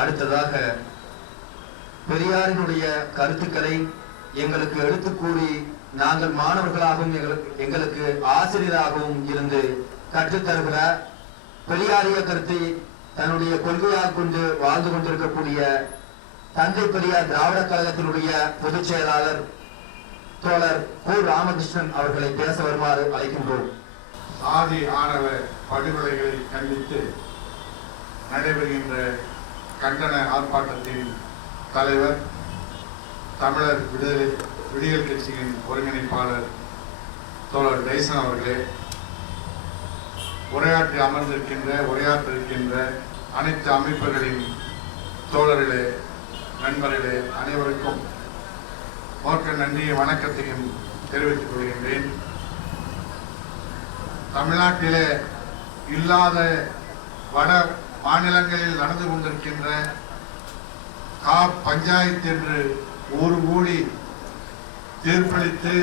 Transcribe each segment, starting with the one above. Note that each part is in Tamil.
அடுத்ததாக பெரியாரினுடைய கருத்துக்களை எங்களுக்கு எடுத்து கூறி நாங்கள் மாணவர்களாகவும் எங்களுக்கு ஆசிரியராகவும் இருந்து கற்றுத்தருகிற பெரியார் இயக்கத்தை தன்னுடைய கொள்கையாக கொண்டு வாழ்ந்து கொண்டிருக்கக்கூடிய தந்தை பெரியார் திராவிட கழகத்தினுடைய பொதுச் செயலாளர் தோழர் கு ராமகிருஷ்ணன் அவர்களை பேச வருமாறு அழைக்கின்றோம். சாதி ஆணவ படுகொலைகளை கண்டித்து நடைபெறுகின்ற கண்டன ஆர்ப்பாட்டத்தின் தலைவர் தமிழர் விடியல் கட்சியின் ஒருங்கிணைப்பாளர் தோழர் டைசன் அவர்களே, உரையாற்றிருக்கின்ற அனைத்து அமைப்புகளின் தோழர்களே, நண்பர்களே அனைவருக்கும் நன்றிய வணக்கத்தையும் தெரிவித்துக் கொள்கின்றேன். தமிழ்நாட்டிலே இல்லாத வட மாநிலங்களில் நடந்து கொண்டிருக்கின்ற பஞ்சாயத்து என்று ஒரு கோடி தீர்ப்பளித்து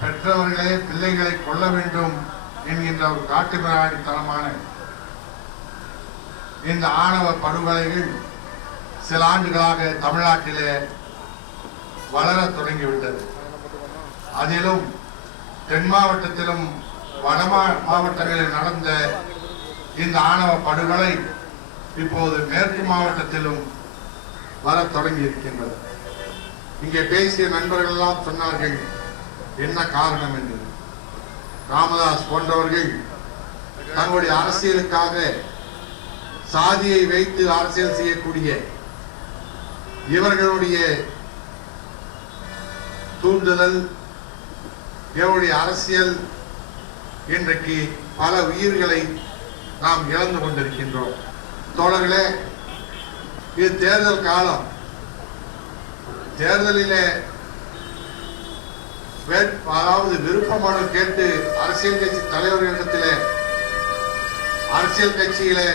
பெற்றவர்களே பிள்ளைகளை கொல்ல வேண்டும் என்கின்ற ஒரு காட்டுமிராண்டித்தனமான இந்த ஆணவ படுகொலைகள் சில ஆண்டுகளாக தமிழ்நாட்டிலே வளர தொடங்கிவிட்டது. அதிலும் தென் மாவட்டத்திலும் வட மாவட்டங்களில் நடந்த இந்த ஆணவ படுகொலை இப்போது மேற்கு மாவட்டத்திலும் வர தொடங்கி இருக்கின்றது. இங்கே பேசிய நண்பர்கள் எல்லாம் சொன்னார்கள் என்ன காரணம் என்று. ராமதாஸ் போன்றவர்கள் தங்களுடைய அரசியலுக்காக சாதியை வைத்து அரசியல் செய்யக்கூடிய இவர்களுடைய தூண்டுதல், இவருடைய அரசியல் இன்றைக்கு பல உயிர்களை நாம் இழந்து கொண்டிருக்கின்றோம். தோழர்களே, இது தேர்தல் காலம். தேர்தலிலே அதாவது விருப்ப மனு கேட்டு அரசியல் கட்சி தலைவர்களிடத்திலே அரசியல் கட்சியிலே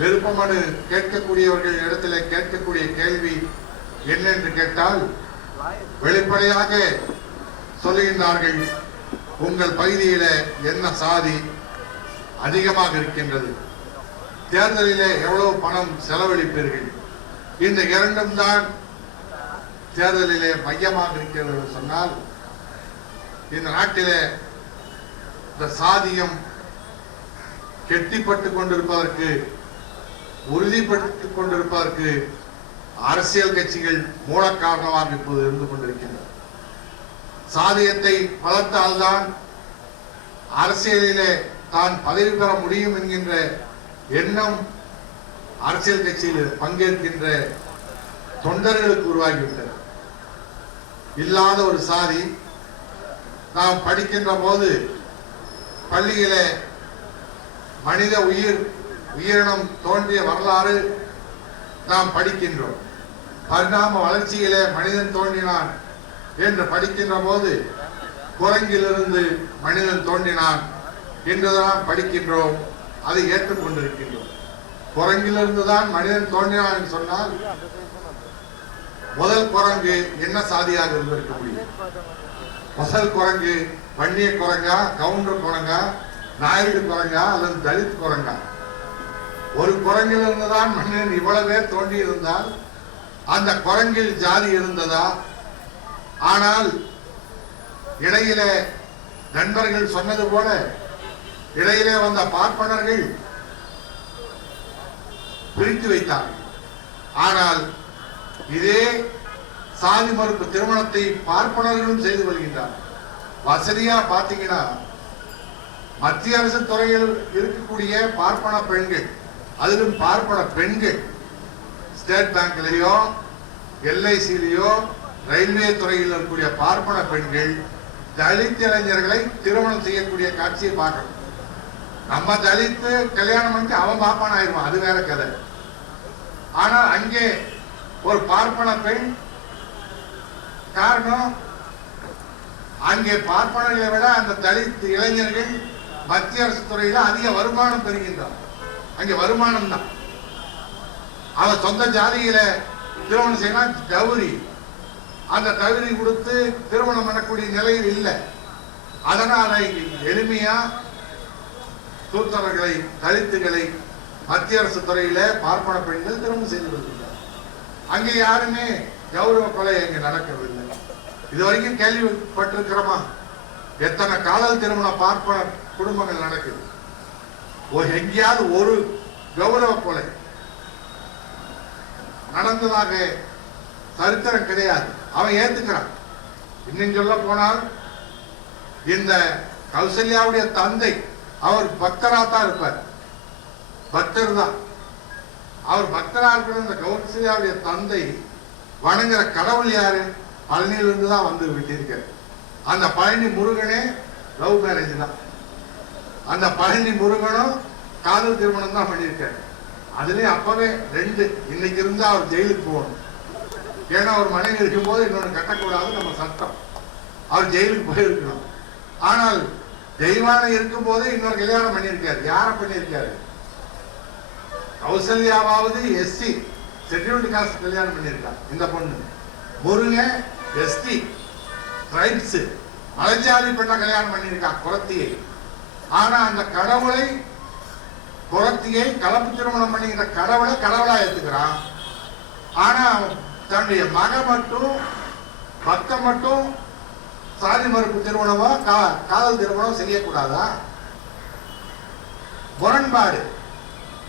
விருப்ப மனு கேட்கக்கூடியவர்கள் இடத்திலே கேட்கக்கூடிய கேள்வி என்ன என்று கேட்டால் வெளிப்படையாக சொல்லுகின்றார்கள், உங்கள் பகுதியில என்ன சாதி அதிகமாக இருக்கின்றது, தேர்தலிலே எவ்வளவு பணம் செலவழிப்பீர்கள், இந்த இரண்டும் தான் தேர்தலிலே மையமாக இருக்கிறது சொன்னால் இந்த நாட்டிலே இந்த சாதியம் கெட்டிப்பட்டு கொண்டிருப்பதற்கு, உறுதிப்படுத்திக் கொண்டிருப்பதற்கு அரசியல் கட்சிகள் மூல காரணமாக இப்போது இருந்து கொண்டிருக்கின்றன. சாதியத்தை வளர்த்தால்தான் அரசியலிலே தான் பதவி பெற முடியும் என்கின்ற எண்ணம் அரசியல் கட்சியில் பங்கேற்கின்ற தொண்டர்களுக்கு உருவாகிவிட்டது. இல்லாத ஒரு சாதி. நாம் படிக்கின்ற போது பள்ளியில மனித உயிரினம் தோன்றிய வரலாறு நாம் படிக்கின்றோம். பரிணாம வளர்ச்சியிலே மனிதன் தோன்றினான் என்று படிக்கின்ற போது குரங்கிலிருந்து மனிதன் தோன்றினான் என்றுதான் படிக்கின்றோம். அதை ஏற்றுக்கொண்டிருக்கின்றோம். குரங்கிலிருந்து தான் மனிதன் தோன்றினான் என்று சொன்னால் முதல் குரங்கு என்ன சாதியாக இருந்திருக்க முடியும்? முதல் குரங்கு வன்னிய குரங்கா, கவுண்டர் குரங்கா, நாயுடு குரங்கா அல்லது தலித் குரங்கா? ஒரு குரங்கிலிருந்து தான் மனிதன் இவ்வளவு பேர் தோன்றி இருந்தால் அந்த குரங்கில் ஜாதி இருந்ததா? ஆனால் இடையிலே நண்பர்கள் சொன்னது போல இடையிலே வந்த பார்ப்பனர்கள் பிரித்து வைத்தார்கள். ஆனால் இதே சாதி மறுப்பு திருமணத்தை பார்ப்பனர்களும் செய்து கொள்கின்றார். வசதியா பாத்தீங்கன்னா மத்திய அரசு துறையில் இருக்கக்கூடிய பார்ப்பன பெண்கள், அதிலும் பார்ப்பன பெண்கள் ஸ்டேட் பேங்க்லயோ எல்ஐசிலயோ ரயில்வே துறையில் இருக்கக்கூடிய பார்ப்பன பெண்கள் தலித் இளைஞர்களை திருமணம் செய்யக்கூடிய காட்சியை பார்க்கணும். நம்ம தலித்து கல்யாணம் பண்ணி அவன் பார்ப்பான் ஆயிடுவான், அது வேற கதை. ஆனால் அங்கே ஒரு பார்ப்பன பெண், காரணம் அங்கே பார்ப்பனர்களை விட அந்த தலித் இளைஞர்கள் மத்திய அரசு துறையில அதிக வருமானம் பெறுகின்றார். அங்கே வருமானம் தான். அவன் சொந்த ஜாதியில திருமணம் செய்யலாம், கௌரி அந்த தகுதி கொடுத்து திருமணம் பண்ணக்கூடிய நிலையில் இல்லை. அதனால எளிமையா சூத்திரர்களை, தலித்துகளை மத்திய அரசு துறையில பார்ப்பன பெண்கள் திருமணம் செய்து கொள்கிறார். அங்கே யாருமே கௌரவ கொலை அங்கே நடக்கவில்லை. இதுவரைக்கும் கேள்விப்பட்டிருக்கிறோமா? எத்தனை காதல் திருமணம் பார்ப்பன குடும்பங்கள் நடக்குது? எங்கேயாவது ஒரு கௌரவ கொலை நடந்ததாக சரித்திரம் கிடையாது. அவன் ஏத்துக்கிறான். இன்னும் சொல்ல போனால் இந்த கௌசல்யாவுடைய தந்தை அவர் பக்தரா தான் இருப்பார். பக்தர் தான் அவர். பக்தரா இருக்கிற இந்த கௌசல்யாவுடைய தந்தை வணங்குற கடவுள் யாரு? பழனியிலிருந்து தான் வந்து விட்டிருக்காரு. அந்த பழனி முருகனே லவ் மேரேஜ் தான். அந்த பழனி முருகனும் காதல் திருமணம் தான் பண்ணியிருக்காரு. அதுலயும் அப்பவே ரெண்டு. இன்னைக்கு இருந்தா அவர் ஜெயிலுக்கு போகணும். ஏன்னா ஒரு மனைவி இருக்கும் போது இன்னொன்று கட்டக்கூடாது நம்ம சட்டம். அவர் ஜெயிலுக்கு போயிருக்கணும். ஆனால் தெய்வானை இருக்கும் போது இன்னொரு கல்யாணம் பண்ணியிருக்காரு. யார பண்ணியிருக்காரு? கௌசல்யாவது எஸ்சி ஷெட்யூல்டு காஸ்ட் கல்யாணம் பண்ணியிருக்கார் இந்த பொண்ணு. முருகன் எஸ்டி ட்ரைப்ஸ் மலைஜாதி பெண்ண கல்யாணம் பண்ணியிருக்கா, குரத்தியை. ஆனா அந்த கடவுளை, குரத்தியை கலப்பு திருமணம் பண்ணிக்கிற கடவுளை கடவுளா ஏத்துக்கிறான். ஆனா தன்னுடைய மக மட்டும் பக்த மட்டும் சாதி மறுப்பு திருமணமோ காதல் திருமணம் செய்யக்கூடாதா? முரண்பாடு.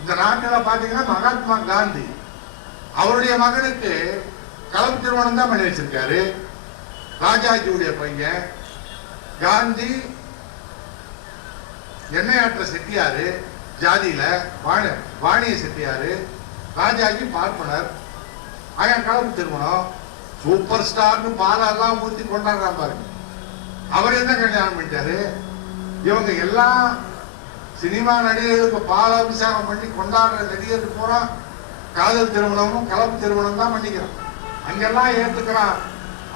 இந்த நாட்டில் பாத்தீங்கன்னா மகாத்மா காந்தி அவருடைய மகனுக்கு கலப்பு திருமணம் தான் பண்ணி வச்சிருக்காரு. ராஜாஜியுடைய பையன் காந்தி எண்ணெயாற்ற செட்டியாரு ஜாதியில வாணிய செட்டியாரு, ராஜாஜி பார்ப்பனர். ஆயன் கலப்பு திருமணம். சூப்பர் ஸ்டார்னு பாலெல்லாம் ஊத்தி கொண்டாடுறான் பாருங்க. அவர் என்ன கல்யாணம் பண்ணிட்டாரு? இவங்க எல்லாம் சினிமா நடிகர்களுக்கு பாலாபிஷேகம் பண்ணி கொண்டாடுற நடிகருக்கு பூரா காதல் திருமணமும் கலப்பு திருமணம் தான் பண்ணிக்கிறான். அங்கெல்லாம் ஏத்துக்கிறான்.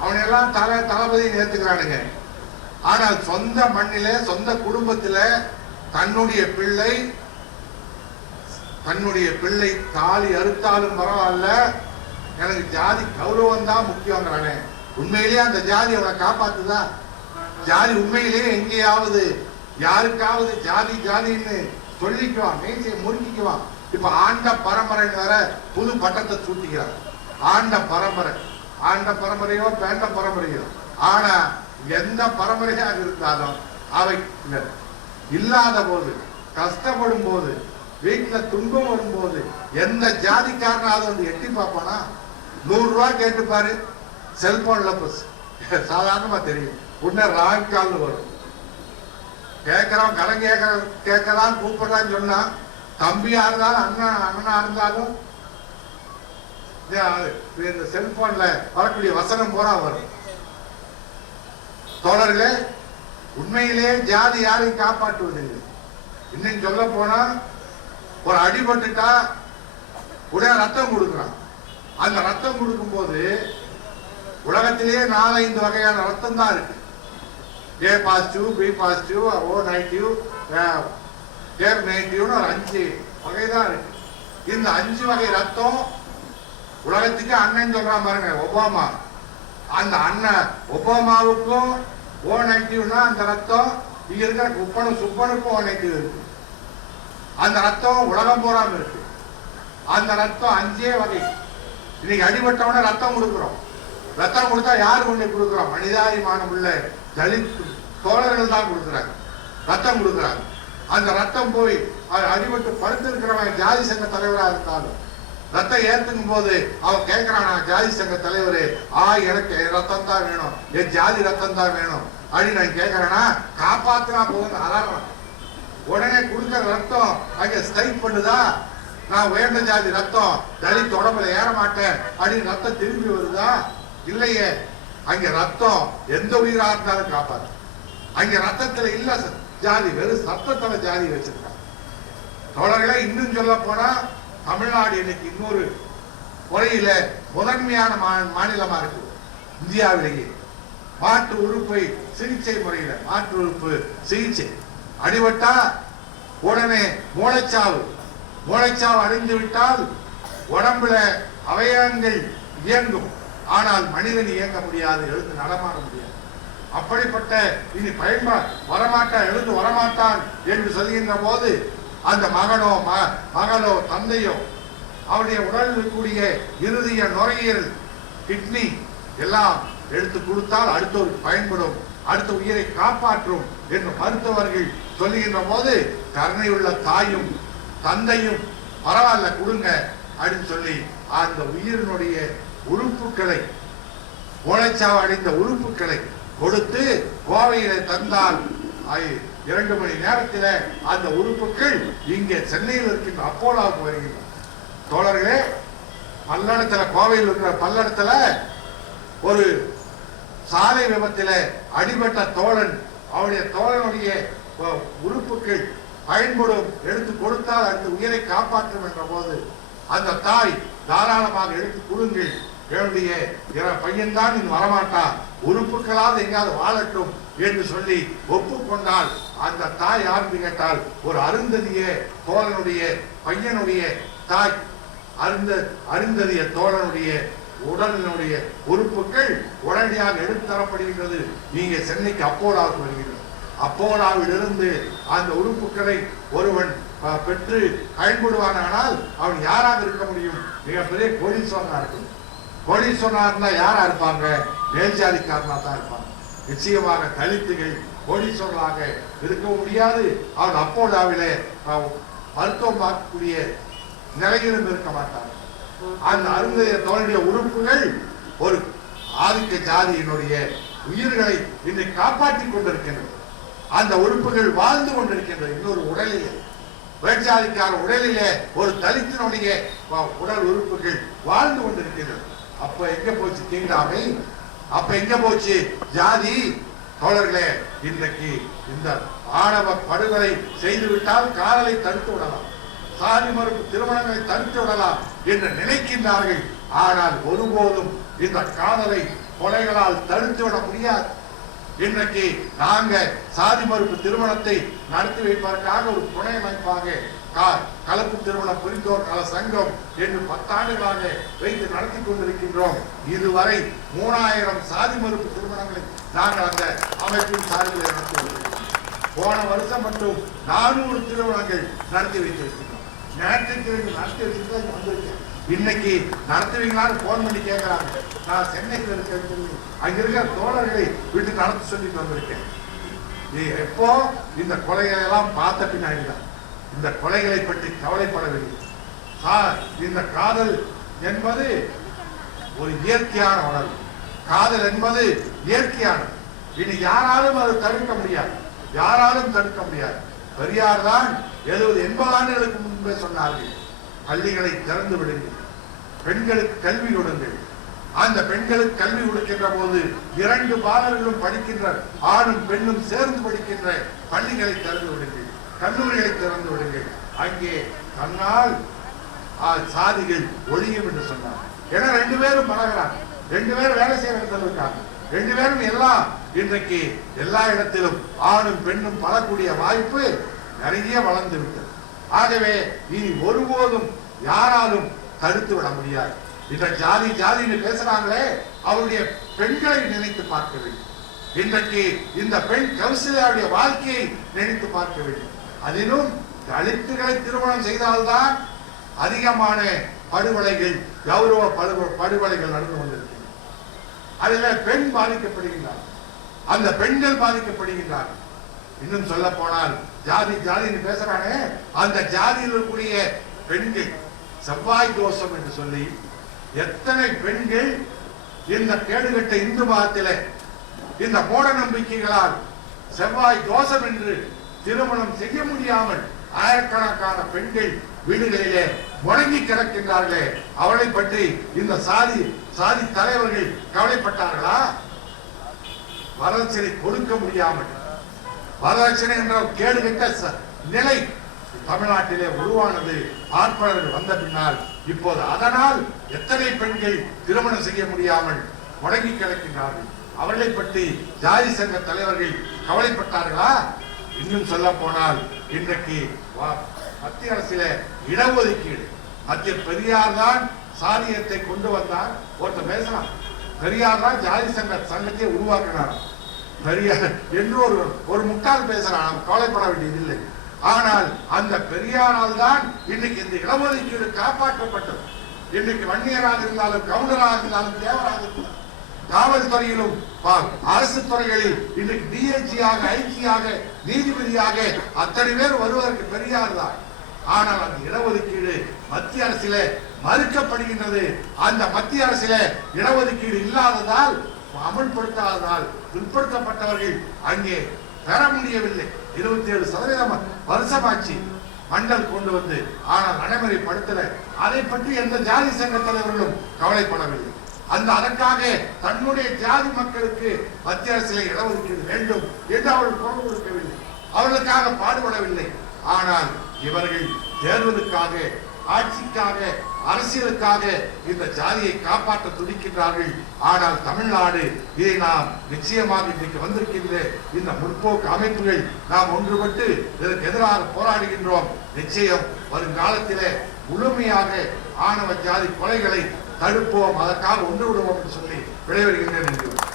அவனெல்லாம் தளபதி ஏத்துக்கிறானுங்க. ஆனால் சொந்த மண்ணில சொந்த குடும்பத்தில தன்னுடைய பிள்ளை தாலி அறுத்தாலும் பரவாயில்ல, எனக்கு ஜாதி கௌரவம் தான் முக்கியங்கிறானே. உண்மையிலேயே அந்த ஜாதி அவனை காப்பாத்துதா? ஜாதி உண்மையிலேயே எங்கேயாவது யாருக்காவது ஜாதி ஜாதின்னு சொல்லிக்குவான், மேய்ச்சியை முறுக்கிக்குவான். இப்ப ஆண்ட பரம்பரை வேற புது பட்டத்தை சூட்டிக்கிறார். ஆண்ட பரம்பரையோ பேண்ட பரம்பரையோ. ஆனா எந்த பரம்பரையாக இருந்தாலும் அவை இல்லாத போது, கஷ்டப்படும் போது, வீட்டுல துன்பம் வரும்போது எந்த ஜாதிக்காரனாவது வந்து எட்டி பார்ப்பானா? 100 ரூபாய் கேட்டுப்பாரு. செல்போன்ல சாதாரணமா தெரியும். உடனே ராங் கால் வரும். கேட்கறோம், கடன் கேட்கலாம் கூப்பிடுறான்னு சொன்னா தம்பியா இருந்தாலும் அண்ணனா இருந்தாலும் இந்த செல்போன்ல வரக்கூடிய வசனம் பூரா வரும். தோழர்களே, உண்மையிலே ஜாதி யாரையும் காப்பாற்றுவதில்லை. இன்னும் சொல்ல போனா ஒரு அடிபட்டுட்டா உடனே ரத்தம் கொடுக்குறான். அந்த ரத்தம் கொடுக்கும் போது உலகத்திலேயே 4-5 வகையான ரத்தம் தான் இருக்கு. A positive, B positive, O negative, ஏர் நெகட்டிவ்னு ஒரு 5 வகை தான் இருக்கு. இந்த 5 வகை ரத்தம் உலகத்துக்கு அண்ணன் சொல்றான் பாருங்க, ஒபாமா. அந்த அண்ணன் ஒபாமாவுக்கும் ஓ நெகட்டிவ்னா அந்த ரத்தம் இங்க இருக்கிற சுப்பனுக்கும் ஓ நெகட்டிவ் இருக்கு. அந்த ரத்தம் உலகம் போறாம இருக்கு. அந்த ரத்தம் 5 வகை. இன்னைக்கு அடிபட்டவன ரத்தம் கொடுக்குறோம். ரத்தம் கொடுத்தா யாரு கொண்டு கொடுக்குறோம்? மனிதாபிமானம் உள்ள தலித் தோழர்கள் தான் கொடுக்குறாங்க, ரத்தம் கொடுக்குறாங்க. அந்த ரத்தம் போய் அடிபட்டு படுத்திருக்கிறவன் ஜாதி சங்க தலைவராக இருந்தாலும் ரத்தம் ஏத்துக்கும் போது அவன் கேட்கிறானா, ஜாதி சங்க தலைவரே, எனக்கு ரத்தம் தான் வேணும், என் ஜாதி ரத்தம் தான் வேணும் அப்படின்னு நான் கேட்கிறேன்னா காப்பாத்தினா போகுது அலறான். உடனே கொடுக்கிற ரத்தம் அங்க ஸ்ட்ரைக் பண்ணுதா? நான் உயர்ந்த ஜாதி ரத்தம் தலித் உடம்புல ஏற மாட்டேன் அப்படின்னு ரத்தம் திரும்பி வருதா? இல்லையே. அங்க ரத்தம் எந்த உயிரா இருந்தாலும் காப்பாத்து. அங்க ரத்தத்துல இல்ல ஜாதி, வெறும் சத்தத்துல ஜாதி வச்சிருக்காங்க. தோழர்களே, இன்னும் சொல்ல போனா தமிழ்நாடு இன்னைக்கு இன்னொரு முறையில முதன்மையான மாநிலமா இருக்கு இந்தியாவிலேயே. மாற்று உறுப்பை சிகிச்சை முறையில மாற்று உறுப்பு சிகிச்சை அடிபட்டா உடனே மூளைச்சாவு அடைந்து விட்டால் உடம்புல அவயவங்கள் இயங்கும். ஆனால் மனிதன் இயங்க முடியாது, எழுந்து நடமாட முடியாது. அப்படிப்பட்ட இனி வரமாட்டான், எழுந்து வரமாட்டான் என்று சொல்கின்ற போது அந்த மகனோ தந்தையோ அவருடைய உடலில் இருக்கக்கூடிய இருதய நுரையீரல் கிட்னி எல்லாம் எடுத்து கொடுத்தால் அடுத்தவருக்கு பயன்படும், அடுத்த உயிரை காப்பாற்றும் என்று மருத்துவர்கள் சொல்லுகின்ற போது கருணையுள்ள தாயும் தந்தையும் பரவாயில்ல கொடுங்க அப்படின்னு சொல்லி அந்த உயிரினுடைய உறுப்புகளை மூளைச்சாவு அடைந்த உறுப்புகளை கொடுத்து கோவையில தந்தால் 2 மணி நேரத்தில் அந்த உறுப்புகள் இங்கே சென்னையில் இருக்கின்ற அப்போலாவுக்கு வருகின்றன. தோழர்களே, பல்லடத்துல கோவையில் இருக்கிற பல்லடத்துல ஒரு சாலை விபத்தில் அடிபட்ட தோழன், அவருடைய தோழனுடைய உறுப்புகள் பயன்படும், எடுத்து கொடுத்தால் அடுத்த உயிரை காப்பாற்றும் என்ற போது அந்த தாய் தாராளமாக எடுத்து கொடுங்கள், என்னுடைய பையன்தான் இங்கு வரமாட்டா, உறுப்புகளாவது எங்காவது வாழட்டும் என்று சொல்லி ஒப்புக்கொண்டால் அந்த தாய் யாருன்னு கேட்டால் ஒரு அருந்ததிய தோழனுடைய பையனுடைய தாய். அருந்ததிய தோழனுடைய உடலினுடைய உறுப்புகள் உடனடியாக எடுத்துத்தரப்படுகின்றது. நீங்க சென்னைக்கு அப்போலாவுக்கு வருகிறது. அப்போலாவிலிருந்து அந்த உறுப்புகளை ஒருவன் பெற்று பயன்படுவானால் அவன் யாராக இருக்க முடியும்? மிகப்பெரிய கோடீஸ்வரனா இருக்கணும். கோடீஸ்வரனா இருந்தா யாரா இருப்பாங்க? மேல்ஜாதிக்காரனா தான் இருப்பாங்க. நிச்சயமாக தலித்துகள் கோடீஸ்வரனாக இருக்கவும் முடியாது. அவன் அப்போலாவிலே மருத்துவம் பார்க்கக்கூடிய நிலையிலும் இருக்க மாட்டாங்க. அந்த அருந்தைய தோழனுடைய உறுப்புகள் ஒரு ஆதிக்க ஜாதியினுடைய உயிர்களை இன்று காப்பாற்றிக் கொண்டிருக்கின்றது. அந்த உறுப்புகள் வாழ்ந்து கொண்டிருக்கின்றது. இன்னொரு உடலிலே, வேட்சாதிக்கார உடலிலே ஒரு தலித்தினுடைய உடல் உறுப்புகள் வாழ்ந்து கொண்டிருக்கின்றது. அப்ப எங்க போச்சு தீண்டாமை? அப்ப எங்க போச்சு ஜாதி? தோழர்களே, இன்றைக்கு இந்த ஆணவ படுகொலை செய்துவிட்டால் காதலை தடுத்து விடலாம், சாதி மறுப்பு திருமணங்களை தடுத்து விடலாம் என்று நினைக்கின்றார்கள். ஆனால் ஒருபோதும் இந்த காதலை கொலைகளால் தடுத்து விட முடியாது. இன்றைக்கு நாங்க சாதி மறுப்பு திருமணத்தை நடத்தி வைப்பதற்காக ஒரு துணை அமைப்பாக கலப்பு திருமணம் புரிந்தோர் நல சங்கம் என்று 10 ஆண்டுகளாக வைத்து நடத்தி கொண்டிருக்கின்றோம். இதுவரை 3000 சாதி மறுப்பு திருமணங்களை நாங்கள் அந்த அமைப்பின் சார்பில் நடத்தி வருகிறோம். போன வருஷம் மட்டும் 400 திருமணங்கள் நடத்தி வைத்திருக்கிறோம். நேற்றைக்கு நடத்தி வச்சுட்டு வந்திருக்கேன். இன்னைக்கு நடத்துவீங்களான்னு போன் பண்ணி கேட்கிறாங்க. நான் சென்னையில் இருக்கேன், அங்க இருக்கிற தோழர்களை வீட்டு நடத்த சொல்லிட்டு வந்திருக்கேன். எப்போ இந்த கொலைகளை எல்லாம் பார்த்த பின்னாடிதான் இந்த கொலைகளை பற்றி கவலைப்படவில்லை. இந்த காதல் என்பது ஒரு இயற்கையான உணர்வு. காதல் என்பது இயற்கையானது. இனி யாராலும் அது தடுக்க முடியாது, யாராலும் தடுக்க முடியாது. பெரியார் தான் 70-80 ஆண்டுகளுக்கு முன்பே சொன்னார்கள், பள்ளிகளை திறந்து விடுங்கள், பெண்களுக்கு கல்வி கொடுங்கள். அந்த பெண்களுக்கு கல்வி கொடுக்கின்ற போது 2 பாலர்களும் படிக்கின்ற ஆணும் பெண்ணும் சேர்ந்து படிக்கின்ற பள்ளிகளை திறந்து விடுங்கள், கல்லூரிகளை திறந்து விடுங்கள். அங்கே தன்னால் சாதிகள் ஒழியும் என்று சொன்னார். ஏன்னா 2 பேரும் பழகிறாங்க, 2 பேரும் வேலை செய்ய இருக்காங்க, 2 பேரும் எல்லாம் இன்றைக்கு எல்லா இடத்திலும் ஆணும் பெண்ணும் பழக்கூடிய வாய்ப்பு நிறைய வளர்ந்து விட்டது. ஆகவே இனி ஒருபோதும் யாராலும் தடுத்து விட முடியாது. இந்த ஜாதி ஜாதின்னு பேசுறாங்களே, அவருடைய பெண்களை நினைத்து பார்க்க வேண்டும். இன்றைக்கு இந்த பெண் கௌசல்யாவுடைய வாழ்க்கையை நினைத்து பார்க்க வேண்டும். அதிலும் தலித்துகளை திருமணம் செய்தால்தான் அதிகமான படுகொலைகள், கௌரவ படுகொலைகள் நடந்து கொண்டிருக்கின்றன. அதில் பெண் பாதிக்கப்படுகின்றார், அந்த பெண்கள் பாதிக்கப்படுகின்றார். இன்னும் சொல்ல போனால் ஜாதி ஜாதின்னு பேசுறானே, அந்த ஜாதியில் இருக்கக்கூடிய பெண்கள் செவ்வாய் தோஷம் என்று சொல்லி எத்தனை பெண்கள் இந்த கேடுகட்ட இந்து மதத்திலே இந்த மூட நம்பிக்கைகளால் செவ்வாய் தோஷம் என்று திருமணம் செய்ய முடியாமல் ஆயிரக்கணக்கான பெண்கள் வீடுகளிலே முடங்கி கிடக்கின்றார்களே, அவளை பற்றி இந்த சாதி தலைவர்கள் கவலைப்பட்டார்களா? வரதட்சணை கொடுக்க முடியாமல், வரதட்சணை என்ற கேடுகட்ட நிலை தமிழ்நாட்டிலே உருவானது பார்ப்பனர்கள் வந்த பின்னால். இப்போது அதனால் எத்தனை பெண்கள் திருமணம் செய்ய முடியாமல் முடங்கி கிடக்கின்றார்கள். அவர்களை பற்றி ஜாதி சங்க தலைவர்கள் கவலைப்பட்டார்களா? இன்னும் சொல்ல போனால் இன்றைக்கு மத்திய அரசில இடஒதுக்கீடு, மத்திய பெரியார் தான் சாதியத்தை கொண்டு வந்தார். ஒருத்தர் பேசலாம், பெரியார் தான் ஜாதி சங்கத்தை உருவாக்கினார் பெரியார் என்று ஒரு முட்டாள் பேசுறான். கவலைப்பட வேண்டியதில்லை. ஆனால் அந்த பெரியாரால் தான் இன்னைக்கு இந்த இடஒதுக்கீடு காப்பாற்றப்பட்டது. இன்னைக்கு வன்னியராக இருந்தாலும், கவுண்டராக இருந்தாலும், தேவராக இருந்தாலும், காவல்துறையிலும் அரசு துறைகளில் இன்னைக்கு டிஐஜியாக, ஐஜியாக, நீதிபதியாக அத்தனை பேர் வருவதற்கு பெரியார் தான். ஆனால் அந்த இடஒதுக்கீடு மத்திய அரசில மறுக்கப்படுகின்றது. அந்த மத்திய அரசில இடஒதுக்கீடு இல்லாததால், அமல்படுத்தாததால் பிற்படுத்தப்பட்டவர்கள் அங்கே பெற முடியவில்லை. 27% வருஷமாச்சு மண்டல் கொண்டு வந்து, ஆனால் நடைமுறைப்படுத்தல. அதை பற்றி எந்த ஜாதி சங்க தலைவர்களும் கவலைப்படவில்லை. அதற்காக தன்னுடைய ஜாதி மக்களுக்கு மத்திய அரசிலே இடஒதுக்கீடு வேண்டும் என்று அவர்கள் குரல் கொடுக்கவில்லை, அவர்களுக்காக பாடுபடவில்லை. ஆனால் இவர்கள் தேர்தலுக்காக, ஆட்சிக்காக, அரசியலுக்காக இந்த ஜாதியை காப்பாற்ற துடிக்கின்றார்கள். ஆனால் தமிழ்நாடு இதை நாம் நிச்சயமாக இன்றைக்கு வந்திருக்கின்ற இந்த முற்போக்கு அமைப்புகள் நாம் ஒன்றுபட்டு இதற்கு எதிராக போராடுகின்றோம். நிச்சயம் வருங்காலத்திலே முழுமையாக ஆணவ ஜாதி கொலைகளை தடுப்போம், அதற்காக ஒன்று விடுவோம் என்று சொல்லி விடைபெறுகின்றேன்.